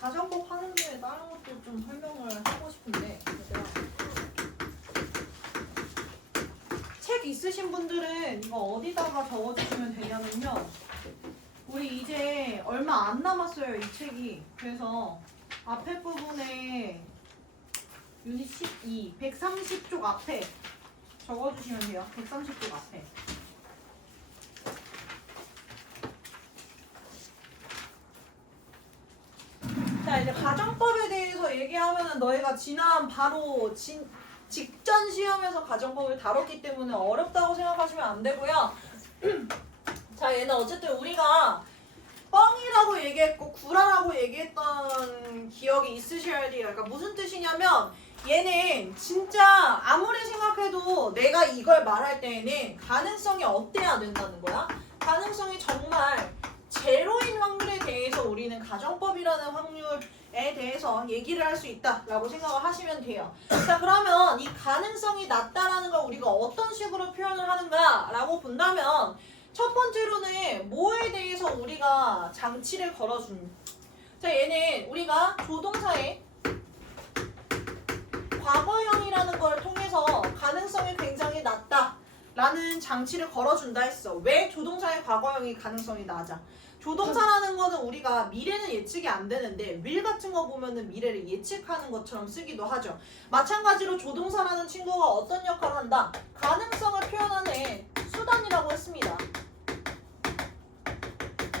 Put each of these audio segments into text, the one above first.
가정법 하는데 다른 것도 좀 설명을 하고 싶은데 얘들아. 책 있으신 분들은 이거 어디다가 적어주시면 되냐면요. 우리 이제 얼마 안 남았어요, 이 책이. 그래서 앞에 부분에 유닛 12, 130쪽 앞에 적어주시면 돼요. 130쪽 앞에. 자, 이제 가정법에 대해서 얘기하면은 너희가 지난 바로 직전 시험에서 가정법을 다뤘기 때문에 어렵다고 생각하시면 안 되고요. 자, 얘는 어쨌든 우리가 뻥이라고 얘기했고 구라라고 얘기했던 기억이 있으셔야 돼요. 그러니까 무슨 뜻이냐면 얘는 진짜 아무리 생각해도 내가 이걸 말할 때에는 가능성이 없대야 된다는 거야. 가능성이 정말 제로인 확률에 대해서 우리는 가정법이라는 확률에 대해서 얘기를 할 수 있다라고 생각을 하시면 돼요. 자, 그러면 이 가능성이 낮다라는 걸 우리가 어떤 식으로 표현을 하는가라고 본다면 첫 번째로는 뭐에 대해서 우리가 장치를 걸어준. 자, 얘는 우리가 조동사의 과거형이라는 걸 통해서 가능성이 굉장히 낮다라는 장치를 걸어준다 했어. 왜 조동사의 과거형이 가능성이 낮아? 조동사라는 거는 우리가 미래는 예측이 안 되는데 will 같은 거 보면은 미래를 예측하는 것처럼 쓰기도 하죠. 마찬가지로 조동사라는 친구가 어떤 역할을 한다? 가능성을 표현하는 수단이라고 했습니다.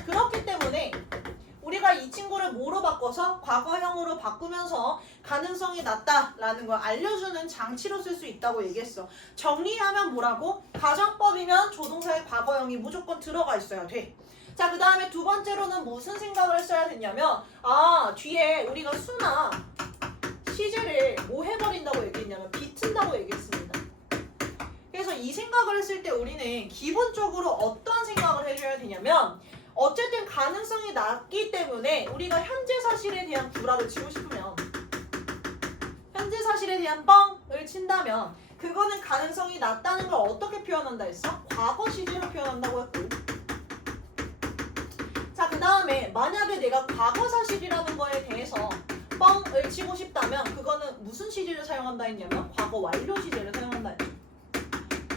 그렇기 때문에 우리가 이 친구를 뭐로 바꿔서 과거형으로 바꾸면서 가능성이 낮다라는 걸 알려주는 장치로 쓸 수 있다고 얘기했어. 정리하면 뭐라고? 가정법이면 조동사의 과거형이 무조건 들어가 있어야 돼. 자, 그 다음에 두 번째로는 무슨 생각을 했어야 됐냐면 뒤에 우리가 수나 시제를 뭐 해버린다고 얘기했냐면 비튼다고 얘기했습니다. 그래서 이 생각을 했을 때 우리는 기본적으로 어떤 생각을 해줘야 되냐면 어쨌든 가능성이 낮기 때문에 우리가 현재 사실에 대한 구라를 치고 싶으면 현재 사실에 대한 뻥을 친다면 그거는 가능성이 낮다는 걸 어떻게 표현한다 했어? 과거 시제로 표현한다고 했고, 자, 그 다음에 만약에 내가 과거 사실이라는 거에 대해서 뻥을 치고 싶다면 그거는 무슨 시제를 사용한다 했냐면 과거 완료 시제를 사용한다 했죠.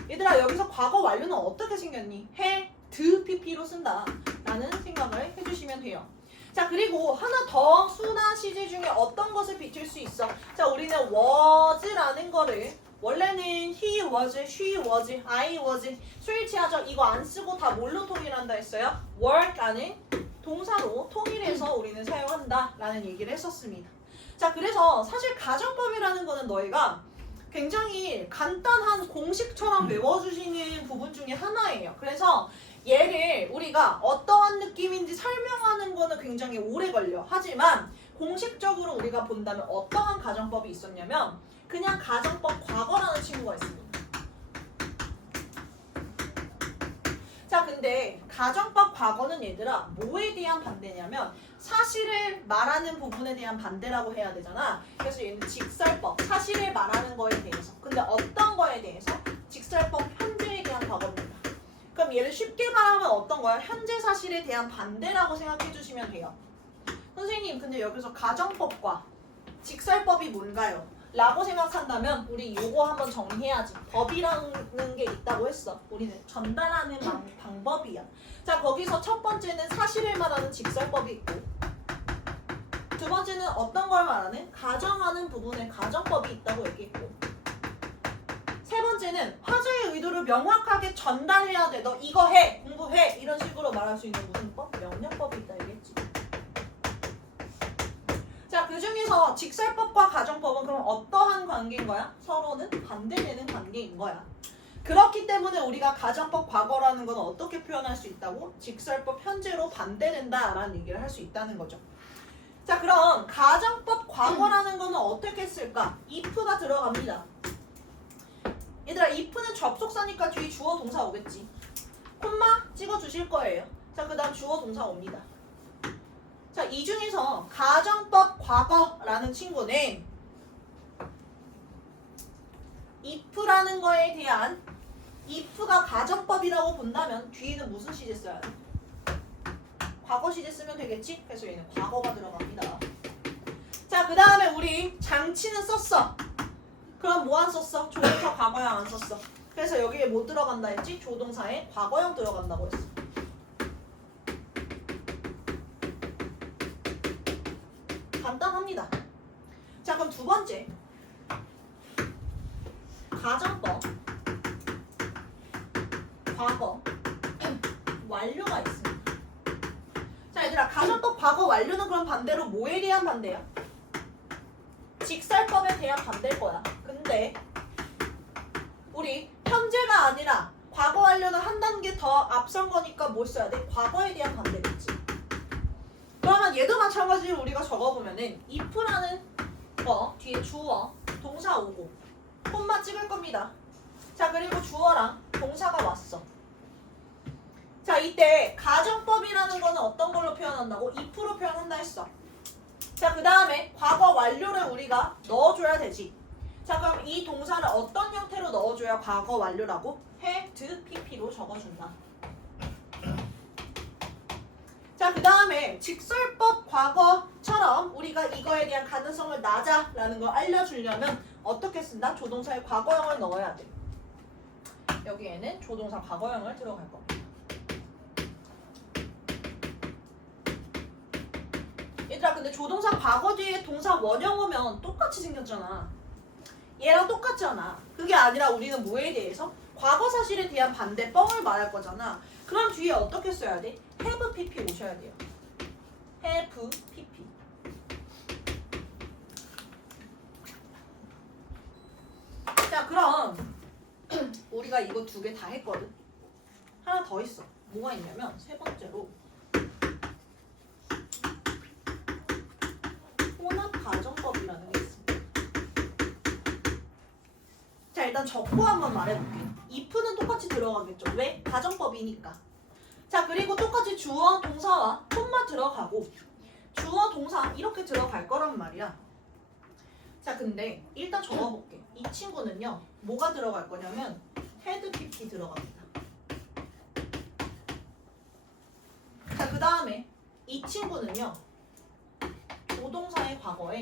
얘들아, 여기서 과거 완료는 어떻게 생겼니? 해, 드, pp로 쓴다 라는 생각을 해주시면 돼요. 자, 그리고 하나 더 수나 시제 중에 어떤 것을 비출 수 있어? 자, 우리는 was라는 거를 원래는 he was, she was, I was 스위치하죠. 이거 안 쓰고 다 뭘로 통일한다 했어요? work라는 동사로 통일해서 우리는 사용한다 라는 얘기를 했었습니다. 자, 그래서 사실 가정법이라는 거는 너희가 굉장히 간단한 공식처럼 외워주시는 부분 중에 하나예요. 그래서 얘를 우리가 어떠한 느낌인지 설명하는 거는 굉장히 오래 걸려. 하지만 공식적으로 우리가 본다면 어떠한 가정법이 있었냐면 그냥 가정법 과거라는 친구가 있습니다. 자, 근데 가정법 과거는 얘들아 뭐에 대한 반대냐면 사실을 말하는 부분에 대한 반대라고 해야 되잖아. 그래서 얘는 직설법, 사실을 말하는 거에 대해서. 근데 어떤 거에 대해서? 직설법 현재에 대한 과거입니다. 그럼 얘를 쉽게 말하면 어떤 거야? 현재 사실에 대한 반대라고 생각해 주시면 돼요. 선생님, 근데 여기서 가정법과 직설법이 뭔가요? 라고 생각한다면 우리 요거 한번 정리해야지. 법이라는 게 있다고 했어. 우리는 전달하는 방법이야. 자, 거기서 첫 번째는 사실을 말하는 직설법이 있고, 두 번째는 어떤 걸 말하는? 가정하는 부분에 가정법이 있다고 얘기했고, 세 번째는 화제의 의도를 명확하게 전달해야 돼. 너 이거 해, 공부해, 이런 식으로 말할 수 있는 무슨 법? 명령법이 있다 얘기했지. 자, 그 중에서 직설법과 가정법은 그럼 어떠한 관계인 거야? 서로는 반대되는 관계인 거야. 그렇기 때문에 우리가 가정법 과거라는 건 어떻게 표현할 수 있다고? 직설법 현재로 반대된다라는 얘기를 할 수 있다는 거죠. 자, 그럼 가정법 과거라는 거는 어떻게 쓸까? if가 들어갑니다. 얘들아, if는 접속사니까 뒤에 주어 동사 오겠지. 콤마 찍어 주실 거예요. 자, 그 다음 주어 동사 옵니다. 자, 이 중에서 가정법 과거라는 친구는 if라는 거에 대한 if가 가정법이라고 본다면 뒤에는 무슨 시제 써야 돼? 과거 시제 쓰면 되겠지? 그래서 얘는 과거가 들어갑니다. 자, 그 다음에 우리 장치는 썼어. 그럼 뭐 안 썼어? 조동사 과거형 안 썼어. 그래서 여기에 뭐 들어간다 했지? 조동사에 과거형 들어간다고 했어. 간단합니다. 자, 그럼 두 번째. 가정법. 과거. 완료가 있습니다. 자, 얘들아, 가정법 과거 완료는 그럼 반대로 뭐에 대한 반대야? 직설법에 대한 반대일 거야. 근데 우리 현재가 아니라 과거 완료는 한 단계 더 앞선 거니까 뭘 써야 돼? 과거에 대한 반대겠지. 그러면 얘도 마찬가지로 우리가 적어보면은 if라는 거 뒤에 주어, 동사 오고 콤마 찍을 겁니다. 자, 그리고 주어랑 동사가 왔어. 자, 이때 가정법이라는 거는 어떤 걸로 표현한다고? if로 표현한다 했어. 자, 그 다음에 과거 완료를 우리가 넣어줘야 되지. 자, 그럼 이 동사를 어떤 형태로 넣어줘야 과거 완료라고? had, pp로 적어준다. 자, 그 다음에 직설법 과거처럼 우리가 이거에 대한 가능성을 낮아라는 걸 알려주려면 어떻게 쓴다? 조동사의 과거형을 넣어야 돼. 여기에는 조동사 과거형을 들어갈 겁니다. 얘들아, 근데 조동사 과거 뒤에 동사 원형 오면 똑같이 생겼잖아. 얘랑 똑같잖아. 그게 아니라 우리는 뭐에 대해서? 과거 사실에 대한 반대 뻥을 말할 거잖아. 그럼 뒤에 어떻게 써야 돼? have pp 오셔야 돼요. have pp. 자, 그럼 우리가 이거 두 개 다 했거든. 하나 더 있어. 뭐가 있냐면 세 번째로 혼합 가정법이라는 게 있습니다. 자, 일단 적고 한번 말해볼게요. if는 똑같이 들어가겠죠. 왜? 가정법이니까. 자, 그리고 똑같이 주어, 동사와 콤마 들어가고 주어, 동사 이렇게 들어갈 거란 말이야. 자, 근데 일단 적어볼게. 이 친구는요, 뭐가 들어갈 거냐면 had pp 들어갑니다. 자, 그 다음에 이 친구는요, 조동사의 과거에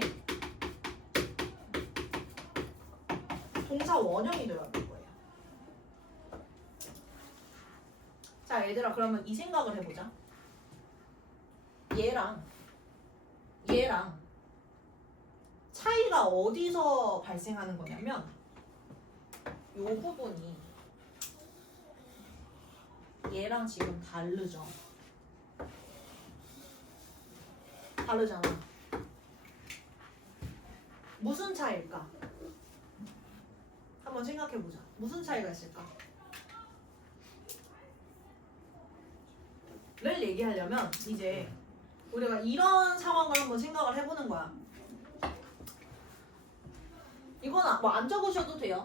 동사 원형이 들어갈 거예요. 자, 얘들아, 그러면 이 생각을 해보자. 얘랑 차이가 어디서 발생하는 거냐면 요 부분이 얘랑 지금 다르죠. 다르잖아. 무슨 차이일까? 한번 생각해보자. 무슨 차이가 있을까? 를 얘기하려면 이제 우리가 이런 상황을 한번 생각을 해보는 거야. 이건 뭐 안 적으셔도 돼요.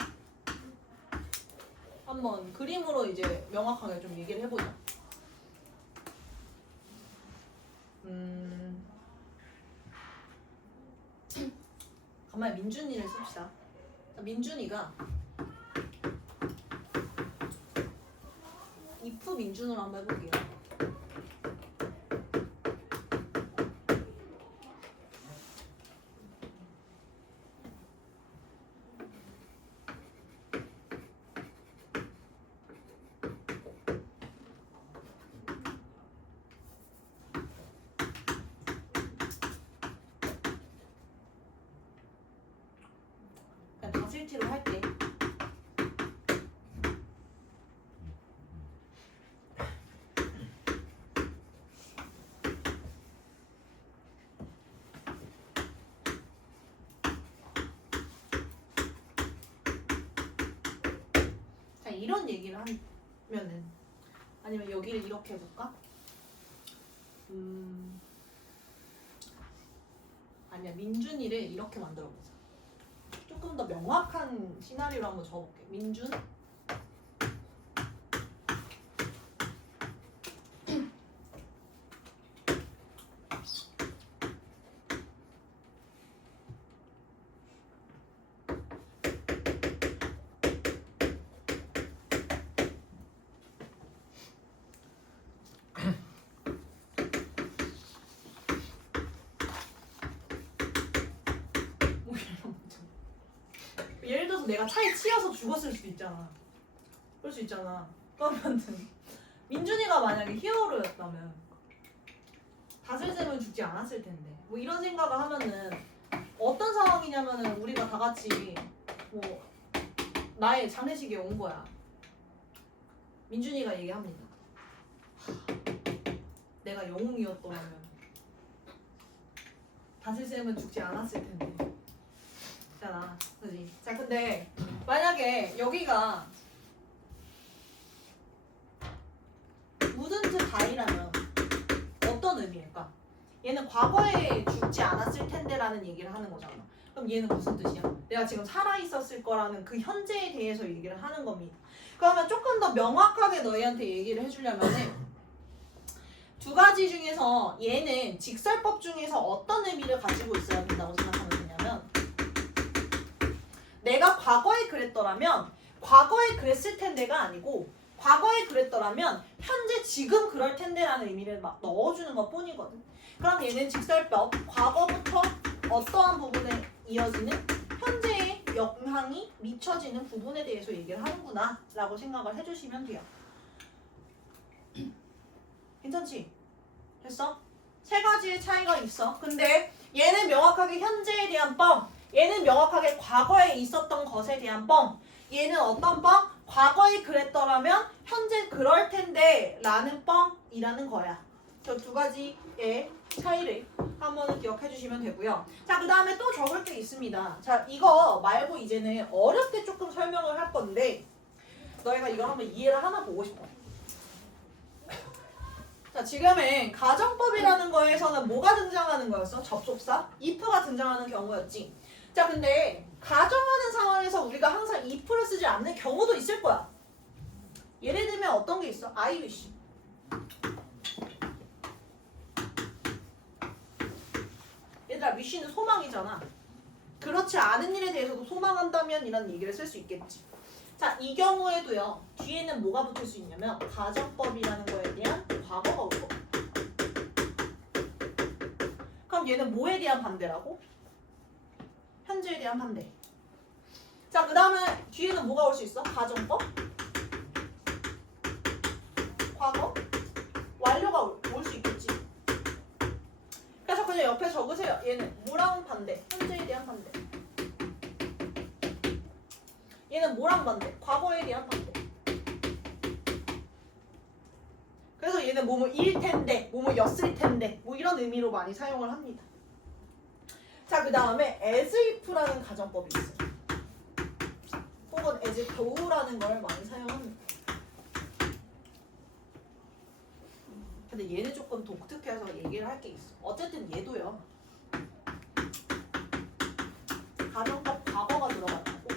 한번 그림으로 이제 명확하게 좀 얘기를 해보자. 가만히 민준이를 씁시다. 민준이가 if 민준으로 한번 해볼게요. 다슬티로 할게. 자, 이런 얘기를 하면은 아니면 여기를 이렇게 해볼까? 아니야, 민준이를 이렇게 만들어보자. 조금 더 명확한 시나리오로 한번 적어볼게. 민준 내가 차에 치여서 죽었을 수도 있잖아. 그럴 수 있잖아. 그러면은 민준이가 만약에 히어로였다면 다슬쌤은 죽지 않았을 텐데. 뭐 이런 생각을 하면은 어떤 상황이냐면은 우리가 다 같이 뭐 나의 장례식에 온 거야. 민준이가 얘기합니다. 내가 영웅이었더라면 다슬쌤은 죽지 않았을 텐데. 있잖아. 그지? 자, 근데 만약에 여기가 wouldn't die라면 어떤 의미일까? 얘는 과거에 죽지 않았을 텐데라는 얘기를 하는 거잖아. 그럼 얘는 무슨 뜻이야? 내가 지금 살아있었을 거라는 그 현재에 대해서 얘기를 하는 겁니다. 그러면 조금 더 명확하게 너희한테 얘기를 해주려면은 두 가지 중에서 얘는 직설법 중에서 어떤 의미를 가지고 있어야 된다고 생각하면 되냐면 내가 과거에 그랬더라면 과거에 그랬을 텐데가 아니고 과거에 그랬더라면 현재 지금 그럴 텐데라는 의미를 막 넣어주는 것 뿐이거든. 그럼 얘는 직설법 과거부터 어떠한 부분에 이어지는 현재의 영향이 미쳐지는 부분에 대해서 얘기를 하는구나 라고 생각을 해주시면 돼요. 괜찮지? 됐어? 세 가지의 차이가 있어. 근데 얘는 명확하게 현재에 대한 뻥, 얘는 명확하게 과거에 있었던 것에 대한 뻥, 얘는 어떤 뻥? 과거에 그랬더라면 현재 그럴 텐데 라는 뻥이라는 거야. 저 두 가지의 차이를 한번 기억해 주시면 되고요. 자, 그 다음에 또 적을 게 있습니다. 자, 이거 말고 이제는 어렵게 조금 설명을 할 건데 너희가 이거 한번 이해를 하나 보고 싶어. 자, 지금은 가정법이라는 거에서는 뭐가 등장하는 거였어? 접속사? if가 등장하는 경우였지. 자, 근데 가정하는 상황에서 우리가 항상 if를 쓰지 않는 경우도 있을 거야. 예를 들면 어떤 게 있어? I wish. 얘들아, wish는 소망이잖아. 그렇지 않은 일에 대해서도 소망한다면 이라는 얘기를 쓸 수 있겠지. 자, 이 경우에도요. 뒤에는 뭐가 붙을 수 있냐면 가정법이라는 거에 대한 과거가 올 거. 그럼 얘는 뭐에 대한 반대라고? 현재에 대한 반대. 자, 그 다음에 뒤에는 뭐가 올 수 있어? 가정법, 과거, 완료가 올 수 있겠지. 그래서 그냥 옆에 적으세요. 얘는 뭐랑 반대? 현재에 대한 반대. 얘는 뭐랑 반대? 과거에 대한 반대. 그래서 얘는 뭐뭐일 텐데, 뭐뭐였을 텐데, 뭐 이런 의미로 많이 사용을 합니다. 자, 그 다음에 as if라는 가정법이 있어요. 혹은 as though라는 걸 많이 사용합니다. 근데 얘는 조금 독특해서 얘기를 할 게 있어. 어쨌든 얘도요. 가정법 과거가 들어간다고.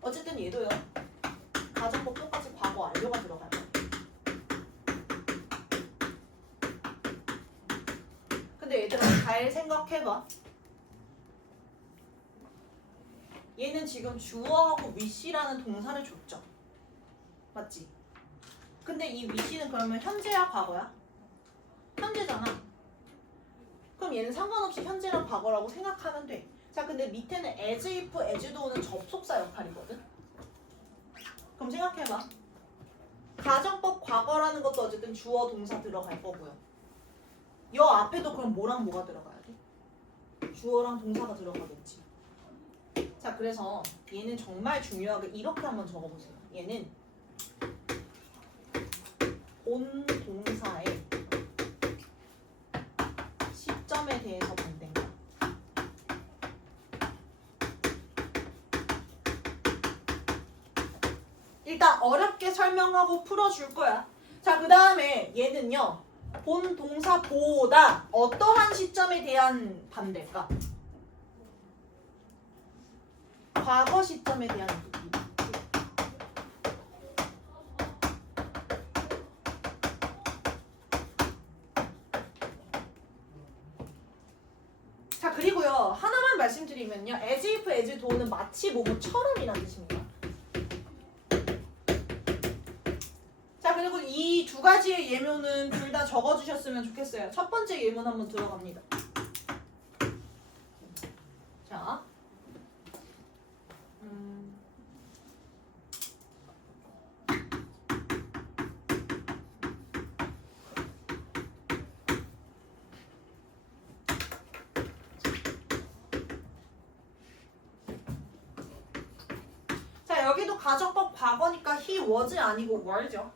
어쨌든 얘도요. 가정법 똑같이 과거 완료가 들어가요. 근데 얘들아 잘 생각해봐. 얘는 지금 주어하고 wish라는 동사를 줬죠. 맞지? 근데 이 wish는 그러면 현재야 과거야? 현재잖아. 그럼 얘는 상관없이 현재랑 과거라고 생각하면 돼. 자, 근데 밑에는 as if, as tho는 접속사 역할이거든. 그럼 생각해봐. 가정법 과거라는 것도 어쨌든 주어 동사 들어갈 거고요. 여 앞에도 그럼 뭐랑 뭐가 들어가야 돼? 주어랑 동사가 들어가겠지. 자, 그래서 얘는 정말 중요하게 이렇게 한번 적어보세요. 얘는 본 동사의 시점에 대해서 반대인가? 일단 어렵게 설명하고 풀어줄 거야. 자, 그 다음에 얘는요. 본 동사보다 어떠한 시점에 대한 반대일까? 과거 시점에 대한 느낌. 자, 그리고요. 하나만 말씀드리면요. as if, as tho는 마치 뭐뭐처럼이라는 뜻입니다. 자, 그리고 이 두 가지의 예문은 둘 다 적어주셨으면 좋겠어요. 첫 번째 예문 한번 들어갑니다. 자, 여기도 가정법 과거니까 he was 아니고 were죠.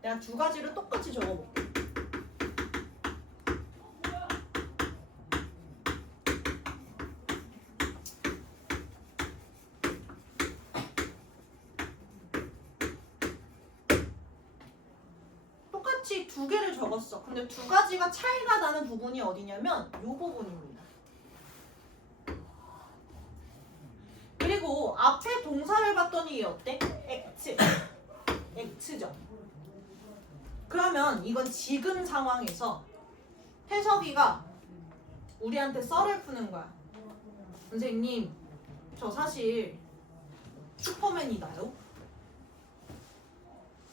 내가 두 가지를 똑같이 적어볼게. 똑같이 두 개를 적었어. 근데 두 가지가 차이가 나는 부분이 어디냐면 이 부분입니다. 그리고 앞에 동사를 봤더니 얘 어때? act죠. 그러면 이건 지금 상황에서 태석이가 우리한테 썰을 푸는 거야. 선생님, 저 사실 슈퍼맨이다요.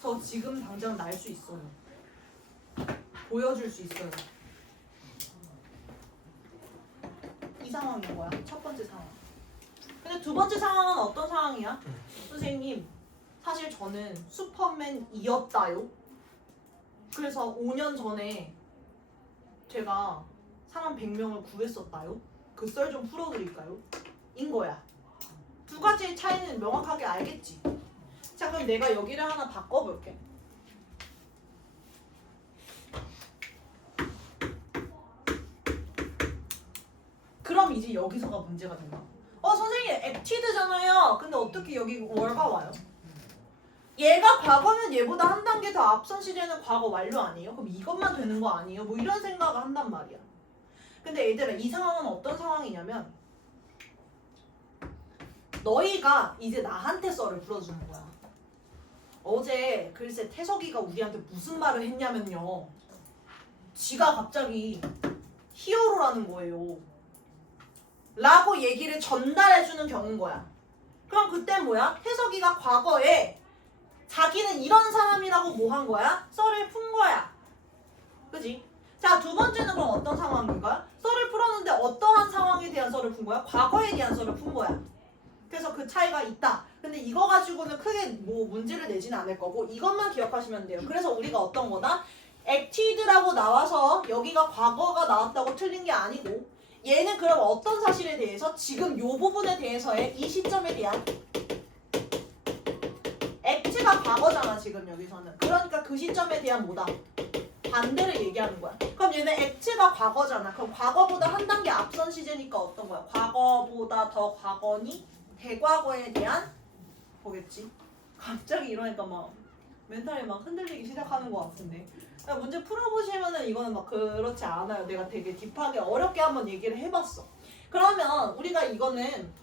저 지금 당장 날 수 있어요. 보여줄 수 있어요. 이 상황인 거야. 첫 번째 상황. 근데 두 번째 상황은 어떤 상황이야? 선생님, 사실 저는 슈퍼맨이었다요. 그래서 5년 전에 제가 사람 100명을 구했었다요. 그 썰 좀 풀어드릴까요? 인 거야. 두 가지의 차이는 명확하게 알겠지? 자, 그럼 내가 여기를 하나 바꿔볼게. 그럼 이제 여기서가 문제가 된다. 선생님, acted잖아요. 근데 어떻게 여기 were가 와요? 얘가 과거면 얘보다 한 단계 더 앞선 시제는 과거 완료 아니에요? 그럼 이것만 되는 거 아니에요? 뭐 이런 생각을 한단 말이야. 근데 얘들아, 이 상황은 어떤 상황이냐면 너희가 이제 나한테 썰을 풀어주는 거야. 어제 글쎄 태석이가 우리한테 무슨 말을 했냐면요, 지가 갑자기 히어로라는 거예요 라고 얘기를 전달해주는 경우인 거야. 그럼 그때 뭐야? 태석이가 과거에 자기는 이런 사람이라고 뭐 한 거야? 썰을 푼 거야. 그지? 자, 두 번째는 그럼 어떤 상황인가? 썰을 풀었는데 어떠한 상황에 대한 썰을 푼 거야? 과거에 대한 썰을 푼 거야. 그래서 그 차이가 있다. 근데 이거 가지고는 크게 뭐 문제를 내지는 않을 거고 이것만 기억하시면 돼요. 그래서 우리가 어떤 거다? acted라고 나와서 여기가 과거가 나왔다고 틀린 게 아니고, 얘는 그럼 어떤 사실에 대해서 지금 요 부분에 대해서의 이 시점에 대한 act가 과거잖아 지금 여기서는. 그러니까 그 시점에 대한 뭐다? 반대를 얘기하는 거야. 그럼 얘는 act가 과거잖아. 그럼 과거보다 한 단계 앞선 시제니까 어떤 거야? 과거보다 더 과거니 대과거에 대한 보겠지? 갑자기 이러니까 막 멘탈이 막 흔들리기 시작하는 것 같은데. 문제 풀어보시면은 이거는 막 그렇지 않아요. 내가 되게 딥하게 어렵게 한번 얘기를 해봤어. 그러면 우리가 이거는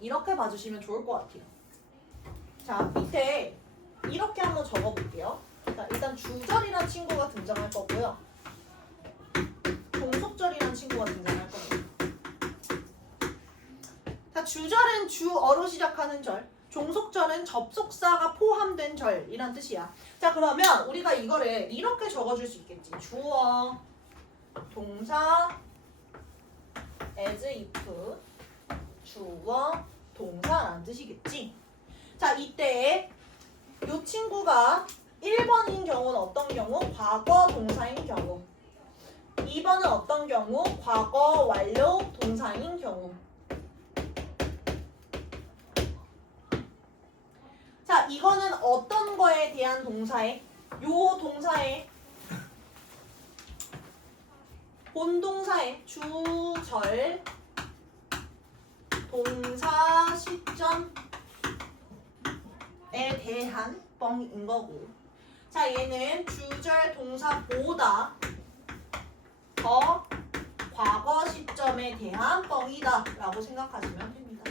이렇게 봐주시면 좋을 것 같아요. 자, 밑에 이렇게 한번 적어볼게요. 자, 일단 주절이란 친구가 등장할 거고요. 종속절이란 친구가 등장할 거예요. 자, 주절은 주어로 시작하는 절, 종속절은 접속사가 포함된 절이란 뜻이야. 자, 그러면 우리가 이거를 이렇게 적어줄 수 있겠지. 주어, 동사, as if, 주어, 동사라는 뜻이겠지. 자, 이때 이 친구가 1번인 경우는 어떤 경우? 과거 동사인 경우. 2번은 어떤 경우? 과거 완료 동사인 경우. 자, 이거는 어떤 거에 대한 동사에? 요 동사에 본동사에 주절 동사 시점에 대한 뻥인 거고. 자, 얘는 주절 동사보다 더 과거 시점에 대한 뻥이다 라고 생각하시면 됩니다.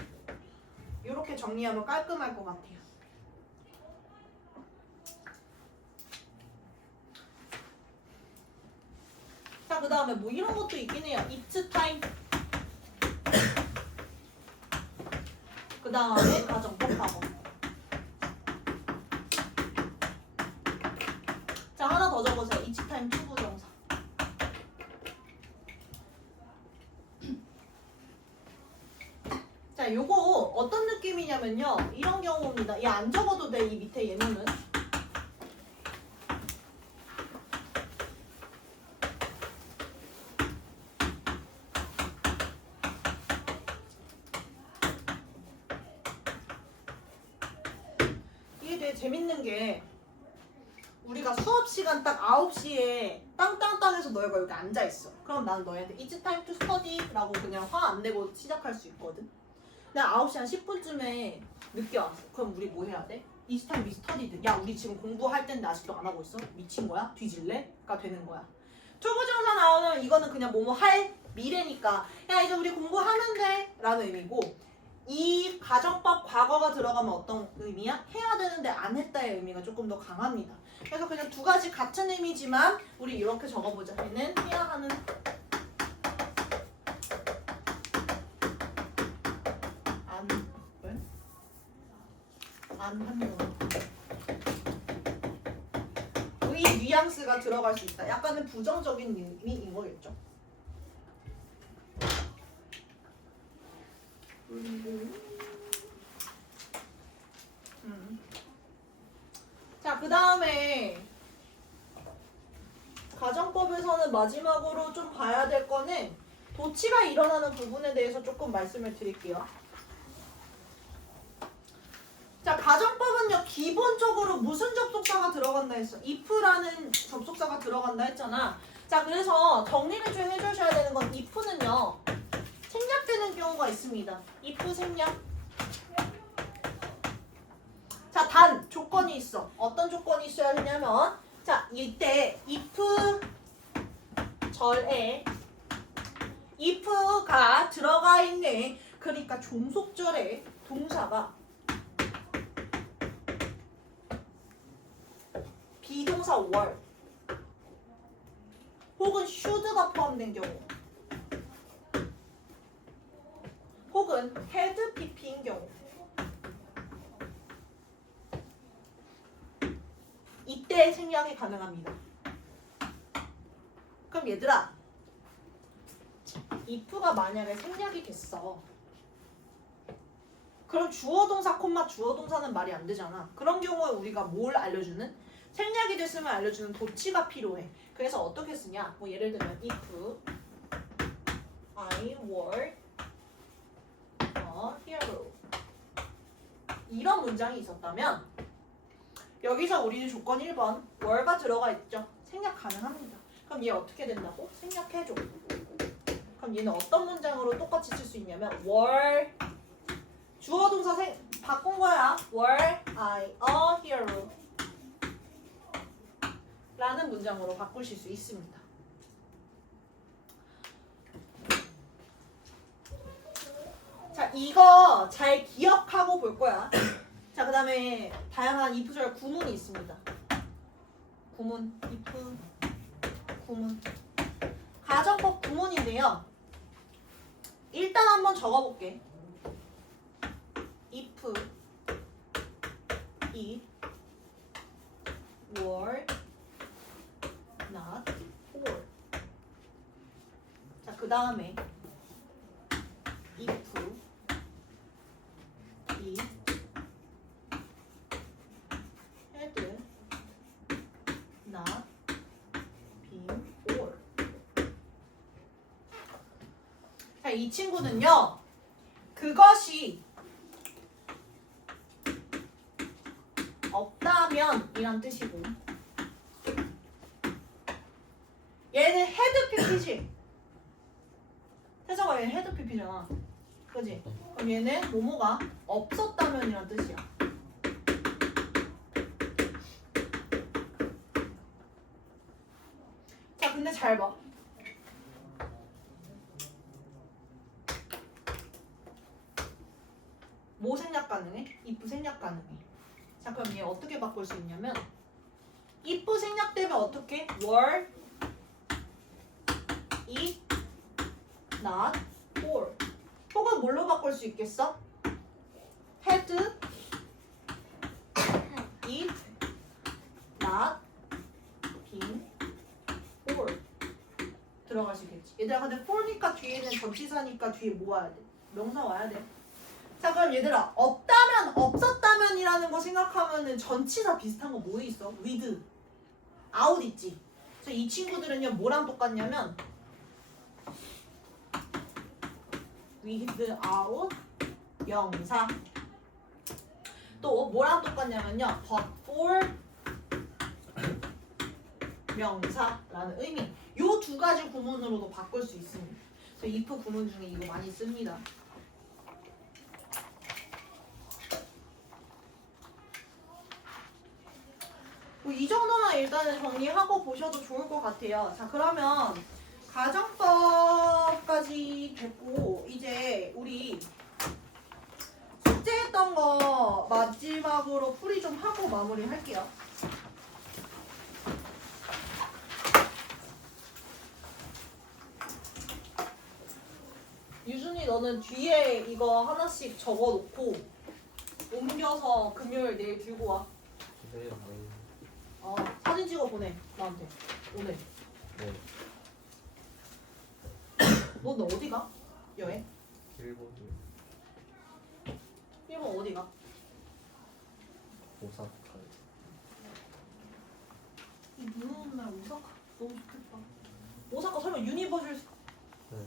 이렇게 정리하면 깔끔할 것 같아요. 자, 그 다음에 뭐 이런 것도 있긴 해요. It's time. 그 다음에 가정법 과거. 자, 하나 더 적으세요. It's time 투부정사. 자, 요거 어떤 느낌이냐면요, 이런 경우입니다. 얘 안 적어도 돼. 이 밑에 예문은. 이게 재밌는 게 우리가 수업 시간 딱 9시에 땅땅땅해서 너희가 여기 앉아있어. 그럼 나는 너희한테 It's time to study라고 그냥 화 안 내고 시작할 수 있거든. 나 9시 한 10분쯤에 늦게 왔어. 그럼 우리 뭐 해야 돼? It's time we studied. 야 우리 지금 공부할 텐데 아직도 안 하고 있어? 미친 거야? 뒤질래? 가 되는 거야. 투부정사 나오면 이거는 그냥 뭐뭐 할 미래니까 야 이제 우리 공부하면 돼 라는 의미고 이 가정법 과거가 들어가면 어떤 의미야? 해야 되는데 안 했다의 의미가 조금 더 강합니다. 그래서 그냥 두 가지 같은 의미지만 우리 이렇게 적어보자. 얘는 해야 하는 안 하는 의 뉘앙스가 들어갈 수 있다. 약간은 부정적인 의미인 거겠죠. 자, 그 다음에 가정법에서는 마지막으로 좀 봐야 될 거는 도치가 일어나는 부분에 대해서 조금 말씀을 드릴게요. 자, 가정법은요 기본적으로 무슨 접속사가 들어간다 했어? if라는 접속사가 들어간다 했잖아. 자, 그래서 정리를 좀 해주셔야 되는 건 if는요 생략되는 경우가 있습니다. if 생략. 자, 단 조건이 있어. 어떤 조건이 있어야 되냐면 자, 이때 if 절에 if가 들어가 있네. 그러니까 종속절에 동사가 비동사 were 혹은 should가 포함된 경우 혹은 had pp인 경우 이때 생략이 가능합니다. 그럼 얘들아 if가 만약에 생략이 됐어. 그럼 주어동사 콤마 주어동사는 말이 안 되잖아. 그런 경우에 우리가 뭘 알려주는? 생략이 됐으면 알려주는 도치가 필요해. 그래서 어떻게 쓰냐? 뭐 예를 들면 if I were a hero 이런 문장이 있었다면 여기서 우리는 조건 1번 were가 들어가 있죠. 생략 가능합니다. 그럼 얘 어떻게 된다고? 생략해줘. 그럼 얘는 어떤 문장으로 똑같이 쓸 수 있냐면 were 주어 동사 바꾼 거야. were I a hero 라는 문장으로 바꾸실 수 있습니다. 자, 이거 잘 기억하고 볼 거야. 자, 그 다음에 다양한 if절 구문이 있습니다. 구문, if, 구문. 가정법 구문인데요. 일단 한번 적어볼게. if, it, were, not, or. 자, 그 다음에 if, it, had, not, been, or. 자, 이 친구는요. 그것이 없다면 이란 뜻이고 얘는 had pp지. 태성아 얘는 had pp잖아. 그지? 그럼 얘는 뭐뭐가 없었다면 이란 뜻이야. 자, 근데 잘 봐. 뭐 생략 가능해? if 생략 가능해. 자, 그럼 얘 어떻게 바꿀 수 있냐면 if 생략되면 어떻게? were, it, not, or. 혹은 뭘로 바꿀 수 있겠어? had, it, not, been, or. 들어갈 수 있겠지. 얘들아, 근데 for니까 뒤에는 전치사니까 뒤에 뭐 와야 돼? 명사 와야 돼. 자, 그럼 얘들아 없다면 없었다면이라는 거 생각하면은 전치사 비슷한 거 뭐 있어? with, out 있지. 그래서 이 친구들은요 뭐랑 똑같냐면 with, out, 명사. 또 뭐랑 똑같냐면요. but for 명사라는 의미. 요 두 가지 구문으로도 바꿀 수 있습니다. 그래서 if 구문 중에 이거 많이 씁니다. 이 정도만 일단은 정리하고 보셔도 좋을 것 같아요. 자, 그러면 가정법까지 됐고 이제 우리 숙제했던 거 마지막으로 풀이 좀 하고 마무리할게요. 유준이 너는 뒤에 이거 하나씩 적어놓고 옮겨서 금요일 내일 들고 와. 네. 사진 찍어 보내 나한테 오늘. 네. 너 어디 가? 여행? 일본이요. 일본 어디 가? 오사카. 이 눈 오는 날 오사카 너무 좋겠다. 오사카 설마 유니버셜 네.